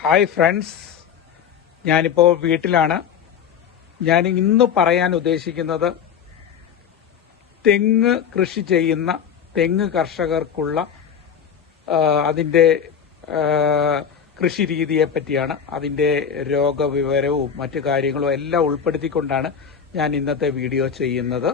Hi friends, ഞാനിപ്പോൾ വീട്ടിലാണ്. ഞാൻ ഇന്ന് പറയാൻ ഉദ്ദേശിക്കുന്നത് തെങ്ങ് കൃഷി ചെയ്യുന്ന തെങ്ങ് കർഷകർക്കുള്ള അതിൻ്റെ കൃഷി രീതിയെ പറ്റിയാണ്. അതിൻ്റെ രോഗവിവരവും മറ്റു കാര്യങ്ങളും എല്ലാം ഉൾപ്പെടുത്തിക്കൊണ്ടാണ് ഞാൻ ഇന്നത്തെ വീഡിയോ ചെയ്യുന്നത്.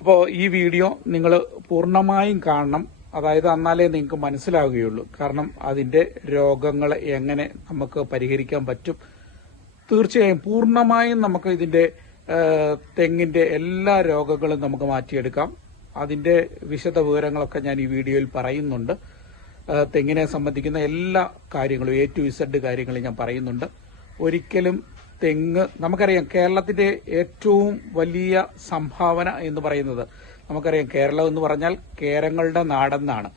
അപ്പോൾ ഈ വീഡിയോ നിങ്ങൾ പൂർണ്ണമായും കാണണം. അതായത് എന്നാലേ നിങ്ങൾക്ക് മനസ്സിലാവുകയുള്ളൂ. കാരണം അതിൻ്റെ രോഗങ്ങൾ എങ്ങനെ നമുക്ക് പരിഹരിക്കാൻ പറ്റും. തീർച്ചയായും പൂർണ്ണമായും നമുക്ക് ഇതിൻ്റെ തെങ്ങിൻ്റെ എല്ലാ രോഗങ്ങളും നമുക്ക് മാറ്റിയെടുക്കാം. അതിൻ്റെ വിശദ വിവരങ്ങളൊക്കെ ഞാൻ ഈ വീഡിയോയിൽ പറയുന്നുണ്ട്. തെങ്ങിനെ സംബന്ധിക്കുന്ന എല്ലാ കാര്യങ്ങളും A to Z കാര്യങ്ങൾ ഞാൻ പറയുന്നുണ്ട്. ഒരിക്കലും തെങ്ങ്, നമുക്കറിയാം കേരളത്തിന്റെ ഏറ്റവും വലിയ സംഭാവന എന്ന് പറയുന്നത്, നമുക്കറിയാം കേരളം എന്ന് പറഞ്ഞാൽ കേരങ്ങളുടെ നാടെന്നാണ്,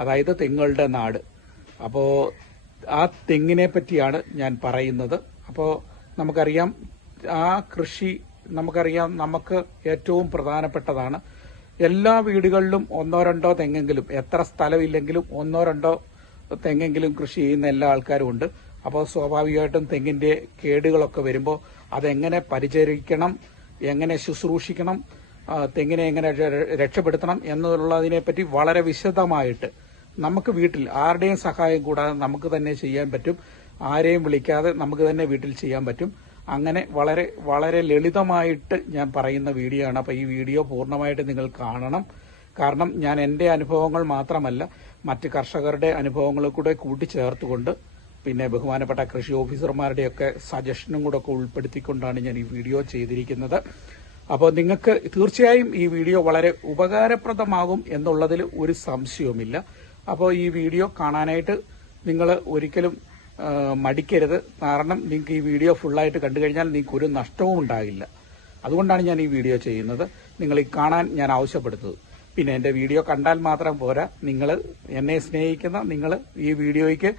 അതായത് തെങ്ങുകളുടെ നാട്. അപ്പോൾ ആ തെങ്ങിനെ പറ്റിയാണ് ഞാൻ പറയുന്നത്. അപ്പോൾ നമുക്കറിയാം ആ കൃഷി നമുക്കറിയാം നമുക്ക് ഏറ്റവും പ്രധാനപ്പെട്ടതാണ്. എല്ലാ വീടുകളിലും ഒന്നോ രണ്ടോ തെങ്ങെങ്കിലും, എത്ര സ്ഥലമില്ലെങ്കിലും ഒന്നോ രണ്ടോ തെങ്ങെങ്കിലും കൃഷി ചെയ്യുന്ന എല്ലാ ആൾക്കാരും ഉണ്ട്. അപ്പോൾ സ്വാഭാവികമായിട്ടും തെങ്ങിന്റെ കേടുകളൊക്കെ വരുമ്പോൾ അതെങ്ങനെ പരിചരിക്കണം, എങ്ങനെ ശുശ്രൂഷിക്കണം, തെങ്ങിനെ എങ്ങനെ രക്ഷപ്പെടുത്തണം എന്നുള്ളതിനെപ്പറ്റി വളരെ വിശദമായിട്ട് നമുക്ക് വീട്ടിൽ ആരുടെയും സഹായം കൂടാതെ നമുക്ക് തന്നെ ചെയ്യാൻ പറ്റും. ആരെയും വിളിക്കാതെ നമുക്ക് തന്നെ വീട്ടിൽ ചെയ്യാൻ പറ്റും. അങ്ങനെ വളരെ വളരെ ലളിതമായിട്ട് ഞാൻ പറയുന്ന വീഡിയോ ആണ്. അപ്പോൾ ഈ വീഡിയോ പൂർണ്ണമായിട്ട് നിങ്ങൾ കാണണം. കാരണം ഞാൻ എൻ്റെ അനുഭവങ്ങൾ മാത്രമല്ല, മറ്റ് കർഷകരുടെ അനുഭവങ്ങൾ കൂടെ കൂട്ടിച്ചേർത്തുകൊണ്ട്, പിന്നെ ബഹുമാനപ്പെട്ട കൃഷി ഓഫീസർമാരുടെയൊക്കെ സജഷനും കൂടെ ഒക്കെ ഉൾപ്പെടുത്തിക്കൊണ്ടാണ് ഞാൻ ഈ വീഡിയോ ചെയ്തിരിക്കുന്നത്. അപ്പോൾ നിങ്ങൾക്ക് തീർച്ചയായും ഈ വീഡിയോ വളരെ ഉപകാരപ്രദമാകും എന്നുള്ളതിൽ ഒരു സംശയവുമില്ല. അപ്പോൾ ഈ വീഡിയോ കാണാനായിട്ട് നിങ്ങൾ ഒരിക്കലും മടിക്കരുത്. കാരണം നിങ്ങൾക്ക് ഈ വീഡിയോ ഫുള്ളായിട്ട് കണ്ടു കഴിഞ്ഞാൽ നിങ്ങൾക്ക് ഒരു നഷ്ടവും ഉണ്ടാകില്ല. അതുകൊണ്ടാണ് ഞാൻ ഈ വീഡിയോ ചെയ്യുന്നത്, നിങ്ങൾ ഈ കാണാൻ ഞാൻ ആവശ്യപ്പെടുന്നത്. പിന്നെ എൻ്റെ വീഡിയോ കണ്ടാൽ മാത്രം പോരാ, നിങ്ങൾ എന്നെ സ്നേഹിക്കുന്ന നിങ്ങൾ ഈ വീഡിയോയ്ക്ക്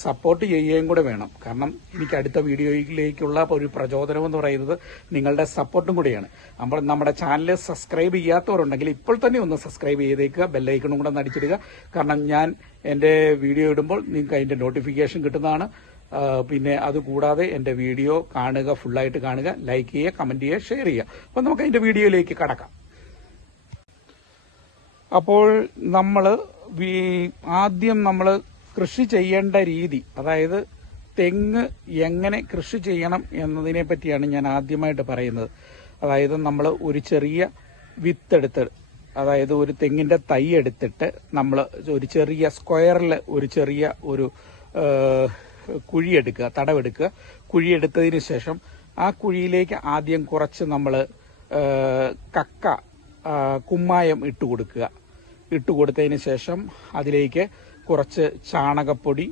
സപ്പോർട്ട് ചെയ്യുകയും കൂടെ വേണം. കാരണം എനിക്ക് അടുത്ത വീഡിയോയിലേക്കുള്ള ഒരു പ്രചോദനം എന്ന് പറയുന്നത് നിങ്ങളുടെ സപ്പോർട്ടും കൂടിയാണ്. അപ്പോൾ നമ്മുടെ ചാനൽ സബ്സ്ക്രൈബ് ചെയ്യാത്തവരുണ്ടെങ്കിൽ ഇപ്പോൾ തന്നെ ഒന്ന് സബ്സ്ക്രൈബ് ചെയ്തേക്കുക, ബെല്ലൈക്കണും കൂടെ നടിച്ചിടുക. കാരണം ഞാൻ എൻ്റെ വീഡിയോ ഇടുമ്പോൾ നിങ്ങൾക്ക് അതിൻ്റെ നോട്ടിഫിക്കേഷൻ കിട്ടുന്നതാണ്. പിന്നെ അതുകൂടാതെ എൻ്റെ വീഡിയോ കാണുക, ഫുള്ളായിട്ട് കാണുക, ലൈക്ക് ചെയ്യുക, കമന്റ് ചെയ്യുക, ഷെയർ ചെയ്യുക. അപ്പോൾ നമുക്ക് അതിൻ്റെ വീഡിയോയിലേക്ക് കടക്കാം. അപ്പോൾ ആദ്യം നമ്മൾ കൃഷി ചെയ്യേണ്ട രീതി, അതായത് തെങ്ങ് എങ്ങനെ കൃഷി ചെയ്യണം എന്നതിനെ പറ്റിയാണ് ഞാൻ ആദ്യമായിട്ട് പറയുന്നത്. അതായത് നമ്മൾ ഒരു ചെറിയ വിത്തെടുത്ത്, അതായത് ഒരു തെങ്ങിന്റെ തൈ എടുത്തിട്ട് നമ്മൾ ഒരു ചെറിയ സ്ക്വയറിൽ ഒരു ചെറിയ ഒരു കുഴിയെടുക്കുക, തടവെടുക്കുക. കുഴിയെടുത്തതിന് ശേഷം ആ കുഴിയിലേക്ക് ആദ്യം കുറച്ച് നമ്മൾ കുമ്മായം ഇട്ടുകൊടുത്തതിന് ശേഷം അതിലേക്ക് കുറച്ച് ചാണകപ്പൊടി,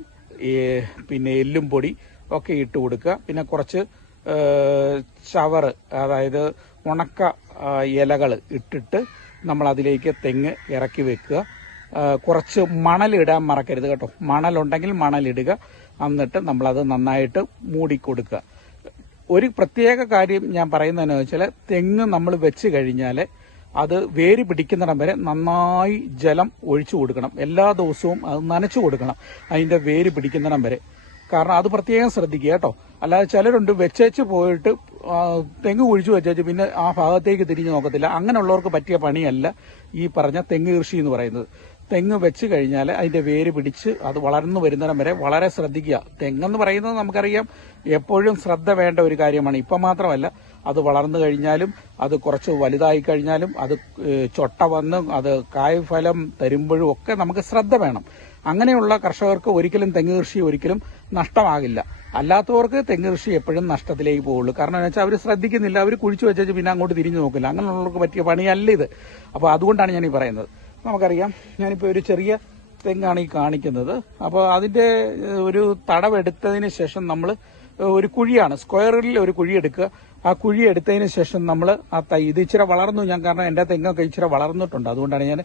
പിന്നെ എല്ലും പൊടി ഒക്കെ ഇട്ട് കൊടുക്കുക. പിന്നെ കുറച്ച് ചവറ്, അതായത് ഉണക്ക ഇലകൾ ഇട്ടിട്ട് നമ്മൾ അതിലേക്ക് തെങ്ങ് ഇറക്കി വെക്കുക. കുറച്ച് മണലിടാൻ മറക്കരുത് കേട്ടോ. മണലുണ്ടെങ്കിൽ മണലിടുക. എന്നിട്ട് നമ്മളത് നന്നായിട്ട് മൂടിക്കൊടുക്കുക. ഒരു പ്രത്യേക കാര്യം ഞാൻ പറയുന്നതെന്ന് വെച്ചാൽ, തെങ്ങ് നമ്മൾ വെച്ച് കഴിഞ്ഞാൽ അത് വേര് പിടിക്കുന്നിടം വരെ നന്നായി ജലം ഒഴിച്ചു കൊടുക്കണം. എല്ലാ ദിവസവും അത് നനച്ചു കൊടുക്കണം, അതിന്റെ വേര് പിടിക്കുന്നിടം വരെ. കാരണം അത് പ്രത്യേകം ശ്രദ്ധിക്കുക കേട്ടോ. അല്ലാതെ ചിലരുണ്ട് വെച്ചേച്ച് പോയിട്ട് തെങ്ങ് കുഴിച്ചു വെച്ചേച്ച് പിന്നെ ആ ഭാഗത്തേക്ക് തിരിഞ്ഞു നോക്കത്തില്ല. അങ്ങനെയുള്ളവർക്ക് പറ്റിയ പണിയല്ല ഈ പറഞ്ഞ തെങ്ങ് കൃഷി എന്ന് പറയുന്നത്. തെങ്ങ് വെച്ച് കഴിഞ്ഞാൽ അതിന്റെ വേര് പിടിച്ച് അത് വളർന്നു വരുന്നിടം വരെ വളരെ ശ്രദ്ധിക്കുക. തെങ്ങെന്ന് പറയുന്നത് നമുക്കറിയാം എപ്പോഴും ശ്രദ്ധ വേണ്ട ഒരു കാര്യമാണ്. ഇപ്പം മാത്രമല്ല, അത് വളർന്നു കഴിഞ്ഞാലും അത് കുറച്ച് വലുതായി കഴിഞ്ഞാലും അത് ചൊട്ട വന്ന് അത് കായ്ഫലം തരുമ്പോഴും ഒക്കെ നമുക്ക് ശ്രദ്ധ വേണം. അങ്ങനെയുള്ള കർഷകർക്ക് ഒരിക്കലും തെങ്ങ് കൃഷി ഒരിക്കലും നഷ്ടമാകില്ല. അല്ലാത്തവർക്ക് തെങ്ങ് കൃഷി എപ്പോഴും നഷ്ടത്തിലേക്ക് പോകുള്ളൂ. കാരണം എന്ന് വെച്ചാൽ അവർ ശ്രദ്ധിക്കുന്നില്ല, അവർ കുഴിച്ചു വെച്ചു പിന്നെ അങ്ങോട്ട് തിരിഞ്ഞു നോക്കില്ല. അങ്ങനെയുള്ളവർക്ക് പറ്റിയ പണിയല്ല ഇത്. അപ്പോൾ അതുകൊണ്ടാണ് ഞാൻ ഈ പറയുന്നത്. നമുക്കറിയാം, ഞാനിപ്പോൾ ഒരു ചെറിയ തെങ്ങാണ് ഈ കാണിക്കുന്നത്. അപ്പോൾ അതിന്റെ ഒരു തടവെടുത്തതിന് ശേഷം നമ്മൾ ഒരു കുഴിയാണ്, സ്ക്വയറിൽ ഒരു കുഴി എടുക്കുക. ആ കുഴി എടുത്തതിന് ശേഷം നമ്മൾ ആ തൈ, ഇത് ഇച്ചിരി വളർന്നു, കാരണം എൻ്റെ തെങ്ങൊക്കെ ഇച്ചിരി വളർന്നിട്ടുണ്ട്, അതുകൊണ്ടാണ് ഞാൻ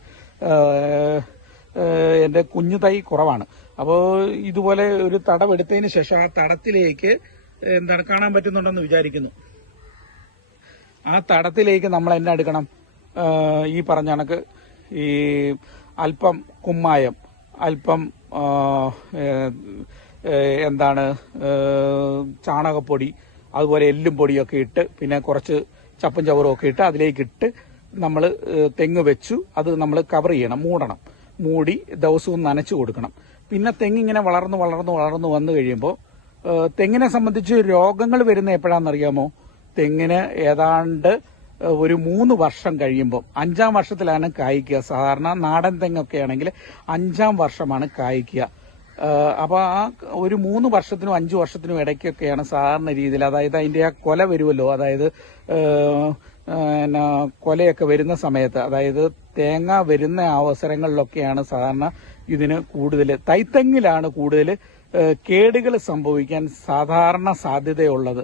എൻ്റെ കുഞ്ഞു തൈ കുറവാണ്. അപ്പോൾ ഇതുപോലെ ഒരു തടവെടുത്തതിന് ശേഷം ആ തടത്തിലേക്ക് കാണാൻ പറ്റുന്നുണ്ടെന്ന് വിചാരിക്കുന്നു. ആ തടത്തിലേക്ക് നമ്മൾ എന്നെ എടുക്കണം, ഈ പറഞ്ഞ കണക്ക് ഈ അല്പം കുമ്മായം, അല്പം എന്താണ് ചാണകപ്പൊടി അതുപോലെ എല്ലും പൊടിയൊക്കെ ഇട്ട് പിന്നെ കുറച്ച് ചപ്പും ചവറും ഒക്കെ ഇട്ട് അതിലേക്കിട്ട് നമ്മൾ തെങ്ങ് വെച്ചു. അത് നമ്മൾ കവർ ചെയ്യണം, മൂടണം. മൂടി ദിവസവും നനച്ചു കൊടുക്കണം. പിന്നെ തെങ്ങിങ്ങനെ വളർന്നു വളർന്നു വളർന്നു വന്നു കഴിയുമ്പോൾ തെങ്ങിനെ സംബന്ധിച്ച് രോഗങ്ങൾ വരുന്ന എപ്പോഴാണെന്നറിയാമോ? തെങ്ങിന് ഏതാണ്ട് ഒരു 3 വർഷം കഴിയുമ്പോൾ, 5-ാം വർഷത്തിലാണ് കായ്ക്കുക. സാധാരണ നാടൻ തെങ്ങൊക്കെ ആണെങ്കിൽ 5-ാം വർഷമാണ് കായ്ക്കുക. അപ്പൊ ആ ഒരു 3 വർഷത്തിനും 5 വർഷത്തിനും ഇടയ്ക്കൊക്കെയാണ് സാധാരണ രീതിയിൽ, അതായത് അതിന്റെ ആ കൊല വരുമല്ലോ, അതായത് കൊലയൊക്കെ വരുന്ന സമയത്ത്, അതായത് തേങ്ങ വരുന്ന അവസരങ്ങളിലൊക്കെയാണ് സാധാരണ ഇതിന് കൂടുതൽ, തൈത്തെങ്ങിലാണ് കൂടുതൽ കേടുകൾ സംഭവിക്കാൻ സാധാരണ സാധ്യതയുള്ളത്.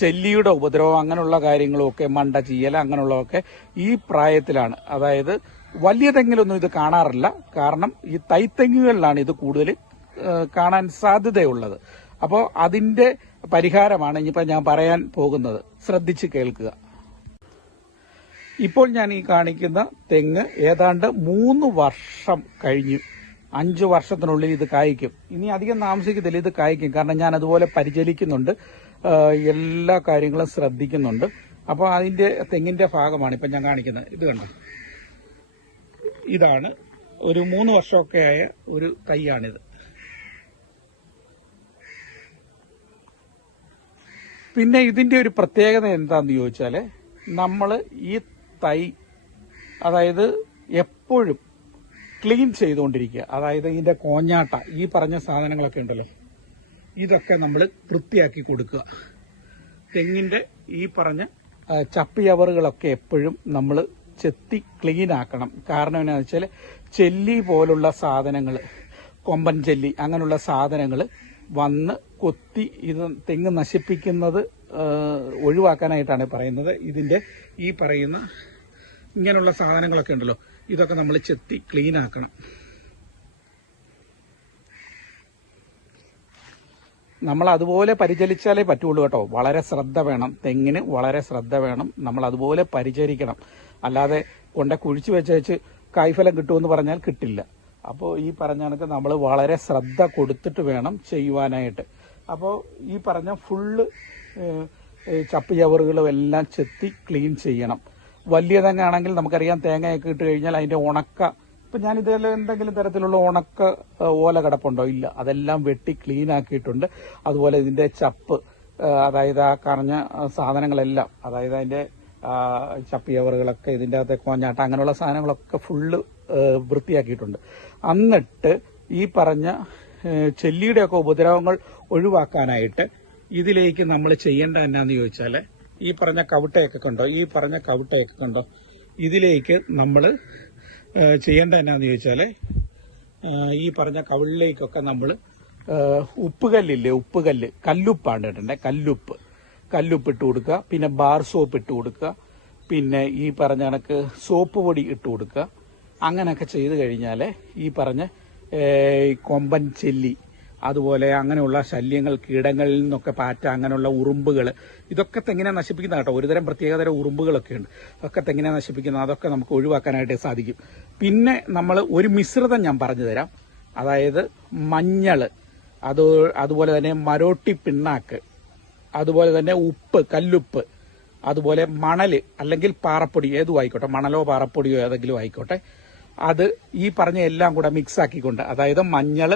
ചെല്ലിയുടെ ഉപദ്രവം അങ്ങനെയുള്ള കാര്യങ്ങളുമൊക്കെ, മണ്ട ചീയൽ അങ്ങനെയുള്ളതൊക്കെ ഈ പ്രായത്തിലാണ്. അതായത് വലിയ തെങ്ങിലൊന്നും ഇത് കാണാറില്ല. കാരണം ഈ തൈത്തെങ്ങുകളിലാണ് ഇത് കൂടുതൽ കാണാൻ സാധ്യതയുള്ളത്. അപ്പോൾ അതിന്റെ പരിഹാരമാണ് ഇനിയിപ്പോൾ ഞാൻ പറയാൻ പോകുന്നത്. ശ്രദ്ധിച്ച് കേൾക്കുക. ഇപ്പോൾ ഞാൻ ഈ കാണിക്കുന്ന തെങ്ങ് ഏതാണ്ട് 3 വർഷം കഴിഞ്ഞു. 5 വർഷത്തിനുള്ളിൽ ഇത് കായ്ക്കും. ഇനി അധികം താമസിക്കത്തില്ല, ഇത് കായ്ക്കും. കാരണം ഞാൻ അതുപോലെ പരിചരിക്കുന്നുണ്ട്, എല്ലാ കാര്യങ്ങളും ശ്രദ്ധിക്കുന്നുണ്ട്. അപ്പോൾ അതിന്റെ തെങ്ങിന്റെ ഭാഗമാണ് ഇപ്പം ഞാൻ കാണിക്കുന്നത്. ഇത് കണ്ടോ, ഇതാണ് ഒരു 3 വർഷമൊക്കെ ആയ ഒരു തൈയാണിത്. പിന്നെ ഇതിന്റെ ഒരു പ്രത്യേകത എന്താന്ന് ചോദിച്ചാൽ, നമ്മൾ ഈ തൈ അതായത് എപ്പോഴും ക്ലീൻ ചെയ്തുകൊണ്ടിരിക്കുക. അതായത് ഇതിന്റെ കോഞ്ഞാട്ട, ഈ പറഞ്ഞ സാധനങ്ങളൊക്കെ ഉണ്ടല്ലോ, ഇതൊക്കെ നമ്മൾ വൃത്തിയാക്കി കൊടുക്കുക. തെങ്ങിന്റെ ഈ പറഞ്ഞ ചപ്പിയവറുകളൊക്കെ എപ്പോഴും നമ്മൾ ചെത്തി ക്ലീൻ ആക്കണം. കാരണം എന്താണെന്ന് വെച്ചാൽ ചെല്ലി പോലുള്ള സാധനങ്ങൾ, കൊമ്പൻ ചെല്ലി അങ്ങനെയുള്ള സാധനങ്ങൾ വന്ന് കൊത്തി ഇത് തെങ്ങ് നശിപ്പിക്കുന്നത് ഒഴിവാക്കാനായിട്ടാണ് പറയുന്നത്. ഇതിന്റെ ഈ പറയുന്ന ഇങ്ങനെയുള്ള സാധനങ്ങളൊക്കെ ഉണ്ടല്ലോ, ഇതൊക്കെ നമ്മൾ ചെത്തി ക്ലീൻ ആക്കണം. നമ്മൾ അതുപോലെ പരിചരിച്ചാലേ പറ്റുള്ളൂ കേട്ടോ. വളരെ ശ്രദ്ധ വേണം, തെങ്ങിന് വളരെ ശ്രദ്ധ വേണം. നമ്മൾ അതുപോലെ പരിചരിക്കണം. അല്ലാതെ കൊണ്ട കുഴിച്ചു വെച്ച് കായ്ഫലം കിട്ടുമെന്ന് പറഞ്ഞാൽ കിട്ടില്ല. അപ്പോൾ ഈ പറഞ്ഞ കണക്ക് നമ്മൾ വളരെ ശ്രദ്ധ കൊടുത്തിട്ട് വേണം ചെയ്യുവാനായിട്ട്. അപ്പോൾ ഈ പറഞ്ഞ ഫുള്ള് ചപ്പ് ചവറുകളും എല്ലാം ചെത്തി ക്ലീൻ ചെയ്യണം. വലിയ തെങ്ങാണെങ്കിൽ നമുക്കറിയാം, തേങ്ങയൊക്കെ ഇട്ട് കഴിഞ്ഞാൽ അതിന്റെ ഉണക്ക, ഇപ്പം ഞാൻ ഇതിൽ എന്തെങ്കിലും തരത്തിലുള്ള ഉണക്ക ഓല കിടപ്പുണ്ടോ? ഇല്ല, അതെല്ലാം വെട്ടി ക്ലീൻ ആക്കിയിട്ടുണ്ട്. അതുപോലെ ഇതിന്റെ ചപ്പ്, അതായത് ആ കറഞ്ഞ സാധനങ്ങളെല്ലാം, അതായത് അതിന്റെ ചപ്പിയവറുകളൊക്കെ, ഇതിന്റെ അകത്തെ കോഞ്ഞാട്ട അങ്ങനെയുള്ള സാധനങ്ങളൊക്കെ ഫുള്ള് വൃത്തിയാക്കിയിട്ടുണ്ട്. എന്നിട്ട് ഈ പറഞ്ഞ ചെല്ലിയുടെയൊക്കെ ഉപദ്രവങ്ങൾ ഒഴിവാക്കാനായിട്ട് ഇതിലേക്ക് നമ്മൾ ചെയ്യേണ്ട എന്നാന്ന് ചോദിച്ചാൽ, ഈ പറഞ്ഞ കവിട്ടയൊക്കെ കണ്ടോ, ഇതിലേക്ക് നമ്മൾ ചെയ്യേണ്ട എന്നാന്ന് ചോദിച്ചാൽ, ഈ പറഞ്ഞ കവിളിലേക്കൊക്കെ നമ്മൾ ഉപ്പുകല്ലില്ലേ, കല്ലുപ്പാണ് ഇടണ്ടേ, കല്ലുപ്പ് ഇട്ട് കൊടുക്കുക. പിന്നെ ബാർ സോപ്പ് ഇട്ട് കൊടുക്കുക. പിന്നെ ഈ പറഞ്ഞ കണക്ക് സോപ്പ് പൊടി ഇട്ട് കൊടുക്കുക. അങ്ങനെയൊക്കെ ചെയ്ത് കഴിഞ്ഞാൽ ഈ പറഞ്ഞ കൊമ്പൻ ചെല്ലി, അതുപോലെ അങ്ങനെയുള്ള ശല്യങ്ങൾ, കീടങ്ങളിൽ നിന്നൊക്കെ പാറ്റ, അങ്ങനെയുള്ള ഉറുമ്പുകൾ, ഇതൊക്കെ തെങ്ങിനെ നശിപ്പിക്കുന്ന കേട്ടോ. ഒരുതരം പ്രത്യേകതരം ഉറുമ്പുകളൊക്കെ ഉണ്ട്, അതൊക്കെ തെങ്ങിനെ നശിപ്പിക്കുന്ന, അതൊക്കെ നമുക്ക് ഒഴിവാക്കാനായിട്ട് സാധിക്കും. പിന്നെ നമ്മൾ ഒരു മിശ്രിതം ഞാൻ പറഞ്ഞു തരാം. അതായത് മഞ്ഞൾ, അതുപോലെ തന്നെ മരോട്ടി പിണ്ണാക്ക്, അതുപോലെ തന്നെ ഉപ്പ്, കല്ലുപ്പ്, അതുപോലെ മണൽ അല്ലെങ്കിൽ പാറപ്പൊടി, ഏതും ആയിക്കോട്ടെ, മണലോ പാറപ്പൊടിയോ ഏതെങ്കിലും ആയിക്കോട്ടെ, അത് ഈ പറഞ്ഞ എല്ലാം കൂടെ മിക്സ് ആക്കിക്കൊണ്ട്, അതായത് മഞ്ഞൾ,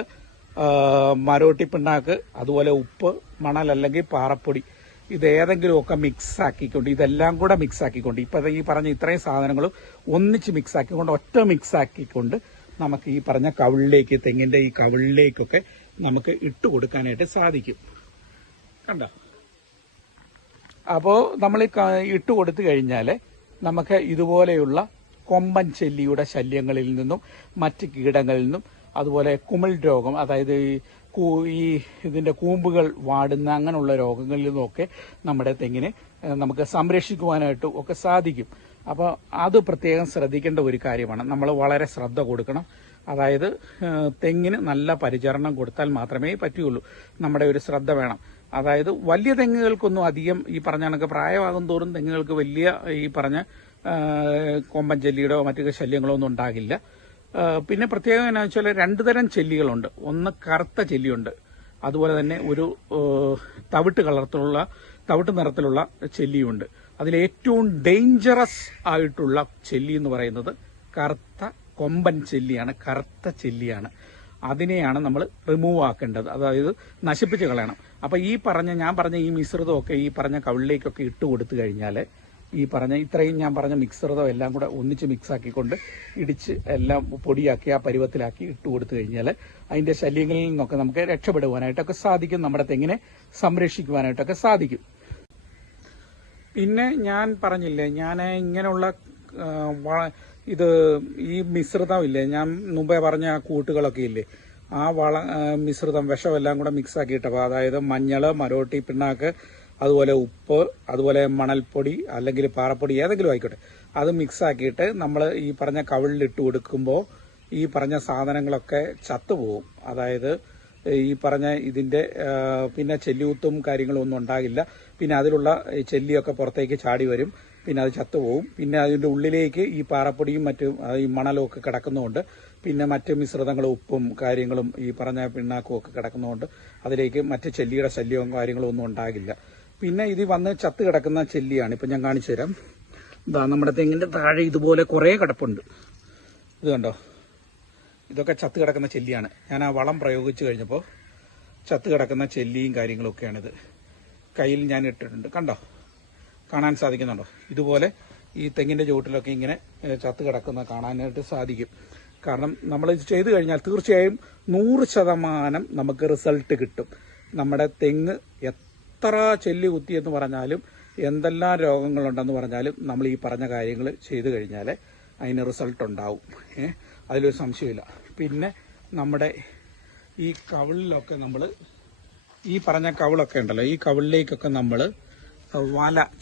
മരോട്ടി പിണ്ണാക്ക്, അതുപോലെ ഉപ്പ്, മണൽ അല്ലെങ്കിൽ പാറപ്പൊടി, ഇതേതെങ്കിലും ഒക്കെ മിക്സ് ആക്കിക്കൊണ്ട്, ഇതെല്ലാം കൂടെ മിക്സ് ആക്കിക്കൊണ്ട്, ഇപ്പം ഈ പറഞ്ഞ ഇത്രയും സാധനങ്ങളും ഒന്നിച്ച് മിക്സ് ആക്കിക്കൊണ്ട്, ഒറ്റ മിക്സ് ആക്കിക്കൊണ്ട് നമുക്ക് ഈ പറഞ്ഞ കവിളിലേക്ക്, തെങ്ങിന്റെ ഈ കവിളിലേക്കൊക്കെ നമുക്ക് ഇട്ട് കൊടുക്കാനായിട്ട് സാധിക്കും. കണ്ടോ? അപ്പോൾ നമ്മൾ ഇട്ട് കൊടുത്തു കഴിഞ്ഞാൽ നമുക്ക് ഇതുപോലെയുള്ള കൊമ്പൻ ചെല്ലിയുടെ ശല്യങ്ങളിൽ നിന്നും മറ്റ് കീടങ്ങളിൽ നിന്നും, അതുപോലെ കുമിൾ രോഗം, അതായത് ഈ ഇതിന്റെ കൂമ്പുകൾ വാടുന്ന അങ്ങനെയുള്ള രോഗങ്ങളിൽ നിന്നൊക്കെ നമ്മുടെ തെങ്ങിനെ നമുക്ക് സംരക്ഷിക്കുവാനായിട്ട് ഒക്കെ സാധിക്കും. അപ്പോൾ അത് പ്രത്യേകം ശ്രദ്ധിക്കേണ്ട ഒരു കാര്യമാണ്. നമ്മൾ വളരെ ശ്രദ്ധ കൊടുക്കണം. അതായത് തെങ്ങിന് നല്ല പരിചരണം കൊടുത്താൽ മാത്രമേ പറ്റുള്ളൂ. നമ്മുടെ ഒരു ശ്രദ്ധ വേണം. അതായത് വലിയ തെങ്ങുകൾക്കൊന്നും അധികം ഈ പറഞ്ഞ കണക്ക് പ്രായമാകും തോറും തെങ്ങുകൾക്ക് വലിയ ഈ പറഞ്ഞ കൊമ്പൻ ചെല്ലിയുടെയോ മറ്റു ശല്യങ്ങളോ ഒന്നും ഉണ്ടാകില്ല. പിന്നെ പ്രത്യേകം എന്നാ വെച്ചാൽ 2 തരം ചെല്ലികളുണ്ട്. ഒന്ന് കറുത്ത ചെല്ലിയുണ്ട്, അതുപോലെ തന്നെ ഒരു തവിട്ട് നിറത്തിലുള്ള ചെല്ലിയുണ്ട്. അതിലേറ്റവും ഡേഞ്ചറസ് ആയിട്ടുള്ള ചെല്ലി എന്ന് പറയുന്നത് കറുത്ത കൊമ്പൻ ചെല്ലിയാണ്, കറുത്ത ചെല്ലിയാണ്. അതിനെയാണ് നമ്മൾ റിമൂവ് ആക്കേണ്ടത്, അതായത് നശിപ്പിച്ച് കളയണം. അപ്പം ഞാൻ പറഞ്ഞ ഈ മിശ്രിതമൊക്കെ ഈ പറഞ്ഞ കവിളിലേക്കൊക്കെ ഇട്ട് കൊടുത്തു കഴിഞ്ഞാൽ ഇത്രയും ഞാൻ പറഞ്ഞ മിക്സറും എല്ലാം കൂടെ ഒന്നിച്ച് മിക്സ് ആക്കിക്കൊണ്ട് ഇടിച്ച് എല്ലാം പൊടിയാക്കി ആ പരുവത്തിലാക്കി ഇട്ട് കൊടുത്തു കഴിഞ്ഞാൽ അതിന്റെ ശല്യങ്ങളിൽ നിന്നൊക്കെ നമുക്ക് രക്ഷപ്പെടുവാനായിട്ടൊക്കെ സാധിക്കും, നമ്മുടെ തെങ്ങിനെ സംരക്ഷിക്കുവാനായിട്ടൊക്കെ സാധിക്കും. പിന്നെ ഞാൻ പറഞ്ഞില്ലേ, ഞാൻ ഇങ്ങനെയുള്ള ഈ മിശ്രിതം ഇല്ലേ, ഞാൻ മുമ്പേ പറഞ്ഞ ആ കൂട്ടുകളൊക്കെ ഇല്ലേ, ആ മിശ്രിതം വിഷമെല്ലാം കൂടെ മിക്സ് ആക്കിയിട്ടപ്പോൾ, അതായത് മഞ്ഞള്, മരോട്ടി പിണ്ണാക്ക്, അതുപോലെ ഉപ്പ്, അതുപോലെ മണൽപ്പൊടി അല്ലെങ്കിൽ പാറപ്പൊടി ഏതെങ്കിലും ആയിക്കോട്ടെ, അത് മിക്സ് ആക്കിയിട്ട് നമ്മൾ ഈ പറഞ്ഞ കവിളിലിട്ട് കൊടുക്കുമ്പോൾ ഈ പറഞ്ഞ സാധനങ്ങളൊക്കെ ചത്തുപോകും. അതായത് ഈ പറഞ്ഞ ഇതിന്റെ പിന്നെ ചെല്ലിയൂത്തും കാര്യങ്ങളും ഒന്നും ഉണ്ടാകില്ല. പിന്നെ അതിലുള്ള ചെല്ലിയൊക്കെ പുറത്തേക്ക് ചാടി വരും, പിന്നെ അത് ചത്തുപോകും. പിന്നെ അതിന്റെ ഉള്ളിലേക്ക് ഈ പാറപ്പൊടിയും മറ്റും ഈ മണലും ഒക്കെ കിടക്കുന്നതുകൊണ്ട്, പിന്നെ മറ്റ് മിശ്രിതങ്ങളും ഉപ്പും കാര്യങ്ങളും ഈ പറഞ്ഞ പിണ്ണാക്കും ഒക്കെ കിടക്കുന്നതുകൊണ്ട് അതിലേക്ക് മറ്റ് ചെല്ലിയുടെ ശല്യവും കാര്യങ്ങളും ഒന്നും ഉണ്ടാകില്ല. പിന്നെ ഇത് വന്ന് ചത്ത് കിടക്കുന്ന ചെല്ലിയാണ്. ഇപ്പം ഞാൻ കാണിച്ചു തരാം. നമ്മുടെ തെങ്ങിന്റെ താഴെ ഇതുപോലെ കുറേ കിടപ്പുണ്ട്. ഇത് കണ്ടോ, ഇതൊക്കെ ചത്ത് കിടക്കുന്ന ചെല്ലിയാണ്. ഞാൻ ആ വളം പ്രയോഗിച്ചു കഴിഞ്ഞപ്പോൾ ചത്ത് കിടക്കുന്ന ചെല്ലിയും കാര്യങ്ങളൊക്കെയാണിത്. കയ്യിൽ ഞാൻ ഇട്ടിട്ടുണ്ട്, കണ്ടോ, കാണാൻ സാധിക്കുന്നുണ്ടോ? ഇതുപോലെ ഈ തെങ്ങിന്റെ ചുവട്ടിലൊക്കെ ഇങ്ങനെ ചത്ത് കിടക്കുന്ന കാണാനായിട്ട് സാധിക്കും. കാരണം നമ്മൾ ഇത് ചെയ്തു കഴിഞ്ഞാൽ തീർച്ചയായും 100% നമുക്ക് റിസൾട്ട് കിട്ടും. നമ്മുടെ തെങ്ങ് എത്ര ചെല്ലി കുത്തിയെന്ന് പറഞ്ഞാലും എന്തെല്ലാം രോഗങ്ങളുണ്ടെന്ന് പറഞ്ഞാലും നമ്മൾ ഈ പറഞ്ഞ കാര്യങ്ങൾ ചെയ്തു കഴിഞ്ഞാൽ അതിന് റിസൾട്ട് ഉണ്ടാവും. അതിലൊരു സംശയമില്ല. പിന്നെ നമ്മുടെ ഈ കവിളിലൊക്കെ നമ്മൾ ഈ പറഞ്ഞ കവിളൊക്കെ ഉണ്ടല്ലോ, ഈ കവിളിലേക്കൊക്കെ നമ്മൾ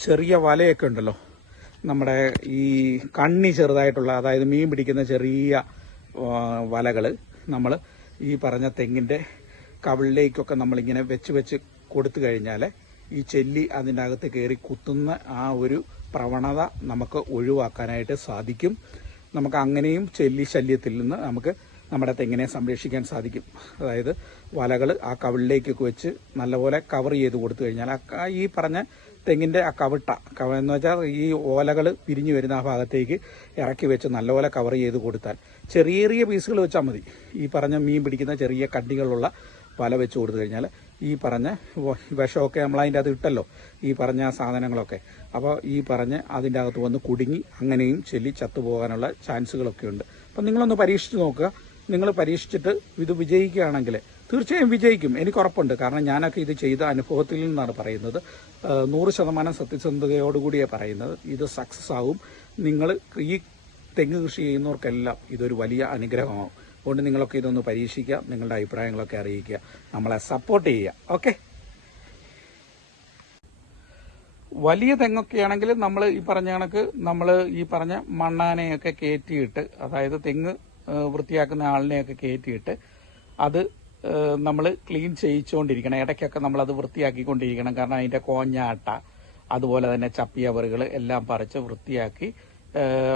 ചെറിയ വലയൊക്കെ ഉണ്ടല്ലോ, നമ്മുടെ ഈ കണ്ണി ചെറുതായിട്ടുള്ള, അതായത് മീൻ പിടിക്കുന്ന ചെറിയ വലകൾ നമ്മൾ ഈ പറഞ്ഞ തെങ്ങിന്റെ കവിളിലേക്കൊക്കെ നമ്മളിങ്ങനെ വെച്ച് കൊടുത്തു കഴിഞ്ഞാൽ ഈ ചെല്ലി അതിൻ്റെ അകത്ത് കയറി കുത്തുന്ന ആ ഒരു പ്രവണത നമുക്ക് ഒഴിവാക്കാനായിട്ട് സാധിക്കും. നമുക്ക് അങ്ങനെയും ചെല്ലി ശല്യത്തിൽ നിന്ന് നമുക്ക് നമ്മുടെ തെങ്ങിനെ സംരക്ഷിക്കാൻ സാധിക്കും. അതായത് വലകൾ ആ കവിളിലേക്കൊക്കെ വെച്ച് നല്ലപോലെ കവർ ചെയ്ത് കൊടുത്തു കഴിഞ്ഞാൽ ഈ പറഞ്ഞ തെങ്ങിന്റെ ആ എന്ന് വെച്ചാൽ ഈ ഓലകൾ പിരിഞ്ഞു വരുന്ന ആ ഭാഗത്തേക്ക് ഇറക്കി വെച്ച് നല്ലപോലെ കവർ ചെയ്ത് കൊടുത്താൽ, ചെറിയ പീസുകൾ വെച്ചാൽ മതി. ഈ പറഞ്ഞ മീൻ പിടിക്കുന്ന ചെറിയ കണ്ണികളുള്ള വല വെച്ച് കൊടുത്തു കഴിഞ്ഞാൽ ഈ പറഞ്ഞ വിഷമൊക്കെ നമ്മളതിൻ്റെ അത് ഇട്ടല്ലോ, ഈ പറഞ്ഞ സാധനങ്ങളൊക്കെ, അപ്പോൾ ഈ പറഞ്ഞ് അതിൻ്റെ അകത്ത് വന്ന് കുടുങ്ങി അങ്ങനെയും ചെല്ലി ചത്തുപോകാനുള്ള ചാൻസുകളൊക്കെ ഉണ്ട്. അപ്പം നിങ്ങളൊന്ന് പരീക്ഷിച്ച് നോക്കുക. നിങ്ങൾ പരീക്ഷിച്ചിട്ട് ഇത് വിജയിക്കുകയാണെങ്കിൽ തീർച്ചയായും വിജയിക്കും, എനിക്ക് ഉറപ്പുണ്ട്. കാരണം ഞാനൊക്കെ ഇത് ചെയ്ത അനുഭവത്തിൽ നിന്നാണ് പറയുന്നത്. 100% സത്യസന്ധതയോടുകൂടിയാണ് പറയുന്നത്. ഇത് സക്സസ് ആവും. നിങ്ങൾ ഈ തെങ്ങ് കൃഷി ചെയ്യുന്നവർക്കെല്ലാം ഇതൊരു വലിയ അനുഗ്രഹമാവും. അതുകൊണ്ട് നിങ്ങളൊക്കെ ഇതൊന്ന് പരീക്ഷിക്കുക, നിങ്ങളുടെ അഭിപ്രായങ്ങളൊക്കെ അറിയിക്കുക, നമ്മളെ സപ്പോർട്ട് ചെയ്യുക. ഓക്കെ. വലിയ തെങ്ങൊക്കെയാണെങ്കിൽ നമ്മൾ ഈ പറഞ്ഞ കണക്ക് നമ്മൾ ഈ പറഞ്ഞ മണ്ണാനെയൊക്കെ കയറ്റിയിട്ട്, അതായത് തെങ്ങ് വൃത്തിയാക്കുന്ന ആളിനെയൊക്കെ കയറ്റിയിട്ട് അത് നമ്മൾ ക്ലീൻ ചെയ്യിച്ചുകൊണ്ടിരിക്കണം. ഇടയ്ക്കൊക്കെ നമ്മളത് വൃത്തിയാക്കിക്കൊണ്ടിരിക്കണം. കാരണം അതിൻ്റെ കോഞ്ഞാട്ട, അതുപോലെ തന്നെ ചപ്പിയവറുകൾ എല്ലാം പറിച്ച് വൃത്തിയാക്കി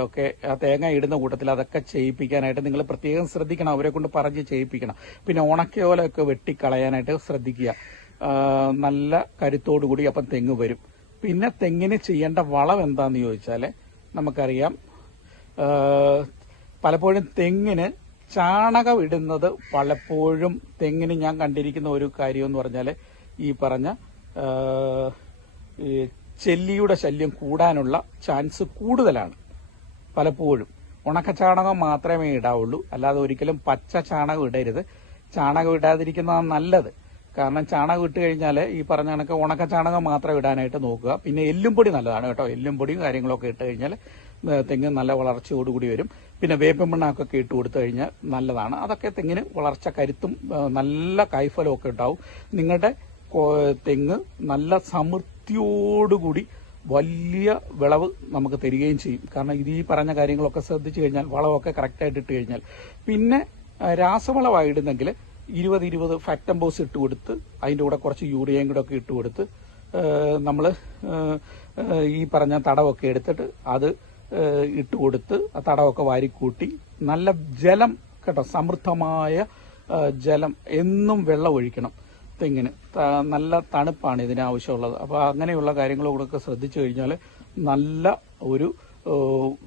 ഒക്കെ ആ തേങ്ങ ഇടുന്ന കൂട്ടത്തിൽ അതൊക്കെ ചെയ്യിപ്പിക്കാനായിട്ട് നിങ്ങൾ പ്രത്യേകം ശ്രദ്ധിക്കണം. അവരെ കൊണ്ട് പറഞ്ഞ് ചെയ്യിപ്പിക്കണം. പിന്നെ ഉണക്കയോലൊക്കെ വെട്ടിക്കളയാനായിട്ട് ശ്രദ്ധിക്കുക. നല്ല കരുത്തോടുകൂടി അപ്പം തെങ്ങ് വരും. പിന്നെ തെങ്ങിന് ചെയ്യേണ്ട വളം എന്താന്ന് ചോദിച്ചാൽ നമുക്കറിയാം, പലപ്പോഴും തെങ്ങിന് ചാണകം ഇടുന്നത് പലപ്പോഴും തെങ്ങിന് ഞാൻ കണ്ടിരിക്കുന്ന ഒരു കാര്യം എന്ന് പറഞ്ഞാൽ ഈ പറഞ്ഞ ചെല്ലിയുടെ ശല്യം കൂടാനുള്ള ചാൻസ് കൂടുതലാണ്. പലപ്പോഴും ഉണക്കച്ചാണകം മാത്രമേ ഇടാവുള്ളൂ, അല്ലാതെ ഒരിക്കലും പച്ച ചാണകം ഇടരുത്. ചാണകം ഇടാതിരിക്കുന്നതാണ് നല്ലത്. കാരണം ചാണകം ഇട്ട് കഴിഞ്ഞാൽ ഈ പറഞ്ഞ കണക്ക് ഉണക്ക ചാണകം മാത്രം ഇടാനായിട്ട് നോക്കുക. പിന്നെ എല്ലുംപൊടി നല്ലതാണ് കേട്ടോ. എല്ലുംപൊടിയും കാര്യങ്ങളൊക്കെ ഇട്ട് കഴിഞ്ഞാൽ തെങ്ങ് നല്ല വളർച്ചയോടുകൂടി വരും. പിന്നെ വേപ്പിൻ പിണ്ണാക്കൊക്കെ ഇട്ട് കൊടുത്തു കഴിഞ്ഞാൽ നല്ലതാണ്. അതൊക്കെ തെങ്ങിന് വളർച്ച കരുത്തും നല്ല കായ്ഫലമൊക്കെ ഉണ്ടാവും. നിങ്ങളുടെ തെങ്ങ് നല്ല സമൃദ്ധിയോടുകൂടി വലിയ വിളവ് നമുക്ക് തരികയും ചെയ്യും. കാരണം ഇത് ഈ പറഞ്ഞ കാര്യങ്ങളൊക്കെ ശ്രദ്ധിച്ചു കഴിഞ്ഞാൽ, വളമൊക്കെ കറക്റ്റായിട്ട് ഇട്ട് കഴിഞ്ഞാൽ. പിന്നെ രാസവളമായിടുന്നെങ്കിൽ 20 ഫാക്ടംബോസ് ഇട്ട് കൊടുത്ത് അതിൻ്റെ കൂടെ കുറച്ച് യൂറിയയും കൂടെ ഒക്കെ ഇട്ട് കൊടുത്ത് നമ്മൾ ഈ പറഞ്ഞ തടവൊക്കെ എടുത്തിട്ട് അത് ഇട്ടുകൊടുത്ത് തടമൊക്കെ വാരിക്കൂട്ടി നല്ല ജലം കേട്ടോ, സമൃദ്ധമായ ജലം എന്നും വെള്ളം ഒഴിക്കണം തെങ്ങിന്. നല്ല തണുപ്പാണ് ഇതിനാവശ്യമുള്ളത്. അപ്പോൾ അങ്ങനെയുള്ള കാര്യങ്ങളൊക്കെ ശ്രദ്ധിച്ചു കഴിഞ്ഞാൽ നല്ല ഒരു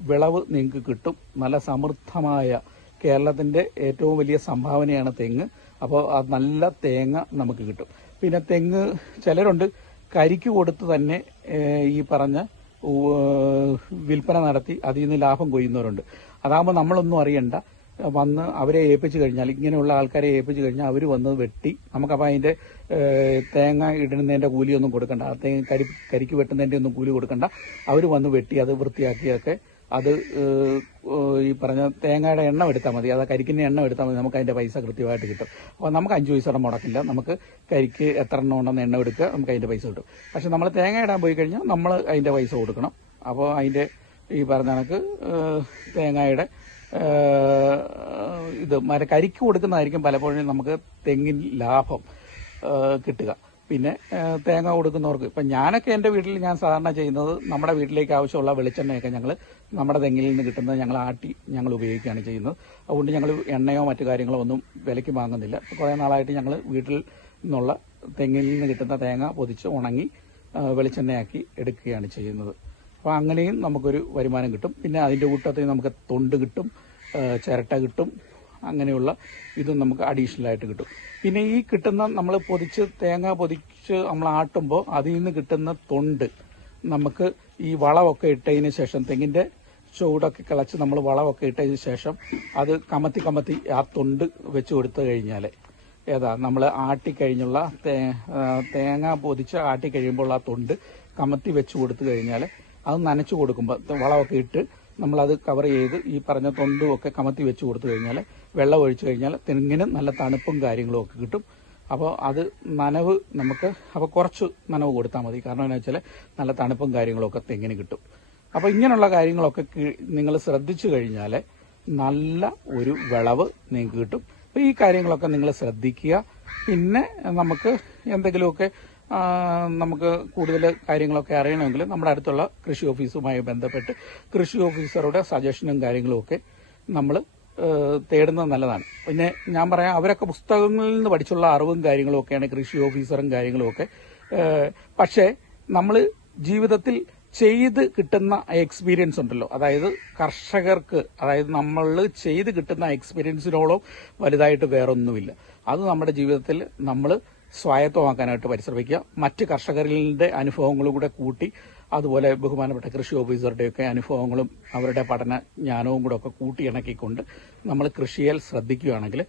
വിളവ് നിങ്ങൾക്ക് കിട്ടും. നല്ല സമൃദ്ധമായ കേരളത്തിന്റെ ഏറ്റവും വലിയ സംഭാവനയാണ് തെങ്ങ്. അപ്പോൾ നല്ല തേങ്ങ നമുക്ക് കിട്ടും. പിന്നെ തെങ്ങ് ചിലരുണ്ട് കരിക്ക് കൊടുത്ത് തന്നെ ഈ പറഞ്ഞ വിൽപ്പന നടത്തി അതിൽ നിന്ന് ലാഭം കൊയ്യുന്നവരുണ്ട്. അതാകുമ്പോൾ നമ്മളൊന്നും അറിയണ്ട, വന്ന് അവരെ ഏൽപ്പിച്ചു കഴിഞ്ഞാൽ, ഇങ്ങനെയുള്ള ആൾക്കാരെ ഏൽപ്പിച്ചു കഴിഞ്ഞാൽ അവർ വന്ന് വെട്ടി നമുക്കപ്പോൾ അതിന്റെ തേങ്ങ ഇടുന്നതിന്റെ കൂലിയൊന്നും കൊടുക്കണ്ട, ആ കരിക്ക് വെട്ടുന്നതിന്റെ ഒന്നും കൂലി കൊടുക്കണ്ട. അവർ വന്ന് വെട്ടി അത് വൃത്തിയാക്കിയൊക്കെ അത് ഈ പറഞ്ഞ തേങ്ങയുടെ എണ്ണം എടുത്താൽ മതി, അത് കരിക്കിന്റെ എണ്ണം എടുത്താൽ മതി, നമുക്ക് അതിന്റെ പൈസ കൃത്യമായിട്ട് കിട്ടും. അപ്പോൾ നമുക്ക് 5 പൈസയുടെ മുടക്കില്ല. നമുക്ക് കരിക്ക് എത്ര എണ്ണം ഉണ്ടെന്ന് എണ്ണം എടുക്കുക, നമുക്ക് അതിന്റെ പൈസ കിട്ടും. പക്ഷെ നമ്മൾ തേങ്ങ ഇടാൻ പോയി കഴിഞ്ഞാൽ നമ്മൾ അതിന്റെ പൈസ കൊടുക്കണം. അപ്പോൾ അതിന്റെ ഈ പറഞ്ഞ കണക്ക് തേങ്ങയുടെ ഇത് കരിക്ക് കൊടുക്കുന്നതായിരിക്കും പലപ്പോഴും നമുക്ക് തെങ്ങിൻ ലാഭം കിട്ടുക. പിന്നെ തേങ്ങ കൊടുക്കുന്നവർക്ക്, ഇപ്പം ഞാനൊക്കെ എൻ്റെ വീട്ടിൽ ഞാൻ സാധാരണ ചെയ്യുന്നത്, നമ്മുടെ വീട്ടിലേക്ക് ആവശ്യമുള്ള വെളിച്ചെണ്ണയൊക്കെ ഞങ്ങൾ നമ്മുടെ തെങ്ങിൽ നിന്ന് കിട്ടുന്നത് ഞങ്ങൾ ഉപയോഗിക്കുകയാണ് ചെയ്യുന്നത്. അതുകൊണ്ട് ഞങ്ങൾ എണ്ണയോ മറ്റു കാര്യങ്ങളോ ഒന്നും വിലയ്ക്ക് വാങ്ങുന്നില്ല. കുറേ നാളായിട്ട് ഞങ്ങൾ വീട്ടിൽ നിന്നുള്ള തെങ്ങിൽ നിന്ന് കിട്ടുന്ന തേങ്ങ പൊതിച്ച് ഉണങ്ങി വെളിച്ചെണ്ണയാക്കി എടുക്കുകയാണ് ചെയ്യുന്നത്. അപ്പോൾ അങ്ങനെയും നമുക്കൊരു വരുമാനം കിട്ടും. പിന്നെ അതിൻ്റെ കൂട്ടത്തിൽ നമുക്ക് തൊണ്ട് കിട്ടും, ചിരട്ട കിട്ടും, അങ്ങനെയുള്ള ഇതും നമുക്ക് അഡീഷണൽ ആയിട്ട് കിട്ടും. പിന്നെ ഈ കിട്ടുന്ന നമ്മൾ തേങ്ങ പൊതിച്ച് നമ്മൾ ആട്ടുമ്പോൾ അതിൽ നിന്ന് കിട്ടുന്ന തൊണ്ട് നമുക്ക് ഈ വളമൊക്കെ ഇട്ടതിന് ശേഷം, തെങ്ങിന്റെ ചൂടൊക്കെ കിളച്ച് നമ്മൾ വളമൊക്കെ ഇട്ടതിന് ശേഷം അത് കമത്തി ആ തൊണ്ട് വെച്ച് കൊടുത്തു കഴിഞ്ഞാൽ നമ്മൾ ആട്ടിക്കഴിഞ്ഞുള്ള തേങ്ങ പൊതിച്ച് ആട്ടിക്കഴിയുമ്പോൾ ആ തൊണ്ട് കമത്തി വെച്ച് കൊടുത്തു കഴിഞ്ഞാൽ അത് നനച്ചു കൊടുക്കുമ്പോൾ വളമൊക്കെ ഇട്ട് നമ്മളത് കവർ ചെയ്ത് ഈ പറഞ്ഞ തൊണ്ടും ഒക്കെ കമത്തി വെച്ച് കൊടുത്തു കഴിഞ്ഞാൽ, വെള്ളം ഒഴിച്ചു കഴിഞ്ഞാൽ തെങ്ങിന് നല്ല തണുപ്പും കാര്യങ്ങളും ഒക്കെ കിട്ടും. അപ്പോൾ അത് നനവ് നമുക്ക് കുറച്ച് നനവ് കൊടുത്താൽ മതി. കാരണം എന്താ വെച്ചാൽ നല്ല തണുപ്പും കാര്യങ്ങളൊക്കെ തെങ്ങിന് കിട്ടും. അപ്പോൾ ഇങ്ങനെയുള്ള കാര്യങ്ങളൊക്കെ നിങ്ങൾ ശ്രദ്ധിച്ചു കഴിഞ്ഞാൽ നല്ല ഒരു വിളവ് നിങ്ങൾക്ക് കിട്ടും. അപ്പോൾ ഈ കാര്യങ്ങളൊക്കെ നിങ്ങൾ ശ്രദ്ധിക്കുക. പിന്നെ നമുക്ക് എന്തെങ്കിലുമൊക്കെ നമുക്ക് കൂടുതൽ കാര്യങ്ങളൊക്കെ അറിയണമെങ്കിൽ നമ്മുടെ അടുത്തുള്ള കൃഷി ഓഫീസുമായി ബന്ധപ്പെട്ട് കൃഷി ഓഫീസറുടെ സജഷനും കാര്യങ്ങളും ഒക്കെ നമ്മൾ തേടുന്നത് നല്ലതാണ്. പിന്നെ ഞാൻ പറയാം, അവരൊക്കെ പുസ്തകങ്ങളിൽ നിന്ന് പഠിച്ചുള്ള അറിവും കാര്യങ്ങളും ഒക്കെയാണ് കൃഷി ഓഫീസറും കാര്യങ്ങളും ഒക്കെ. പക്ഷേ നമ്മൾ ജീവിതത്തിൽ ചെയ്ത് കിട്ടുന്ന എക്സ്പീരിയൻസ് ഉണ്ടല്ലോ, അതായത് കർഷകർക്ക്, അതായത് നമ്മൾ ചെയ്ത് കിട്ടുന്ന എക്സ്പീരിയൻസിനോളം വലുതായിട്ട് വേറൊന്നുമില്ല. അത് നമ്മുടെ ജീവിതത്തിൽ നമ്മൾ സ്വായത്തമാക്കാനായിട്ട് പരിശ്രമിക്കുക. മറ്റ് കർഷകരിന്റെ അനുഭവങ്ങളും കൂടെ കൂട്ടി, അതുപോലെ ബഹുമാനപ്പെട്ട കൃഷി ഓഫീസറുടെയൊക്കെ അനുഭവങ്ങളും അവരുടെ പഠന ജ്ഞാനവും കൂടെ ഒക്കെ കൂട്ടിയിണക്കിക്കൊണ്ട് നമ്മൾ കൃഷിയിൽ ശ്രദ്ധിക്കുകയാണെങ്കിൽ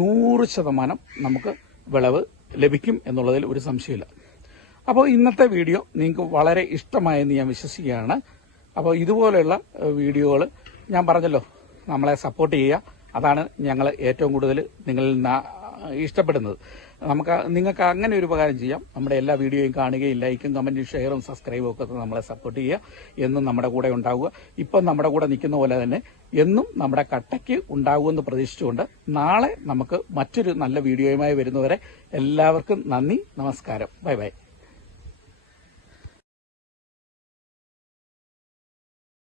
100% നമുക്ക് വിളവ് ലഭിക്കും എന്നുള്ളതിൽ ഒരു സംശയമില്ല. അപ്പോൾ ഇന്നത്തെ വീഡിയോ നിങ്ങൾക്ക് വളരെ ഇഷ്ടമായെന്ന് ഞാൻ വിശ്വസിക്കുകയാണ്. അപ്പോൾ ഇതുപോലെയുള്ള വീഡിയോകൾ ഞാൻ പറഞ്ഞല്ലോ, നമ്മളെ സപ്പോർട്ട് ചെയ്യുക. അതാണ് ഞങ്ങൾ ഏറ്റവും കൂടുതൽ നിങ്ങളിൽ നിന്ന് ഇഷ്ടപ്പെടുന്നത്. നിങ്ങൾക്ക് അങ്ങനെ ഒരു ഉപകാരം ചെയ്യാം. നമ്മുടെ എല്ലാ വീഡിയോയും കാണുകയും ലൈക്കും കമന്റും ഷെയറും സബ്സ്ക്രൈബും ഒക്കെ നമ്മളെ സപ്പോർട്ട് ചെയ്യുക. എന്നും നമ്മുടെ കൂടെ ഉണ്ടാവുക. ഇപ്പം നമ്മുടെ കൂടെ നിൽക്കുന്ന പോലെ തന്നെ എന്നും നമ്മുടെ കട്ടയ്ക്ക് ഉണ്ടാകുമെന്ന് പ്രതീക്ഷിച്ചുകൊണ്ട് നാളെ നമുക്ക് മറ്റൊരു നല്ല വീഡിയോയുമായി വരുന്നവരെ എല്ലാവർക്കും നന്ദി, നമസ്കാരം, ബൈ ബൈ.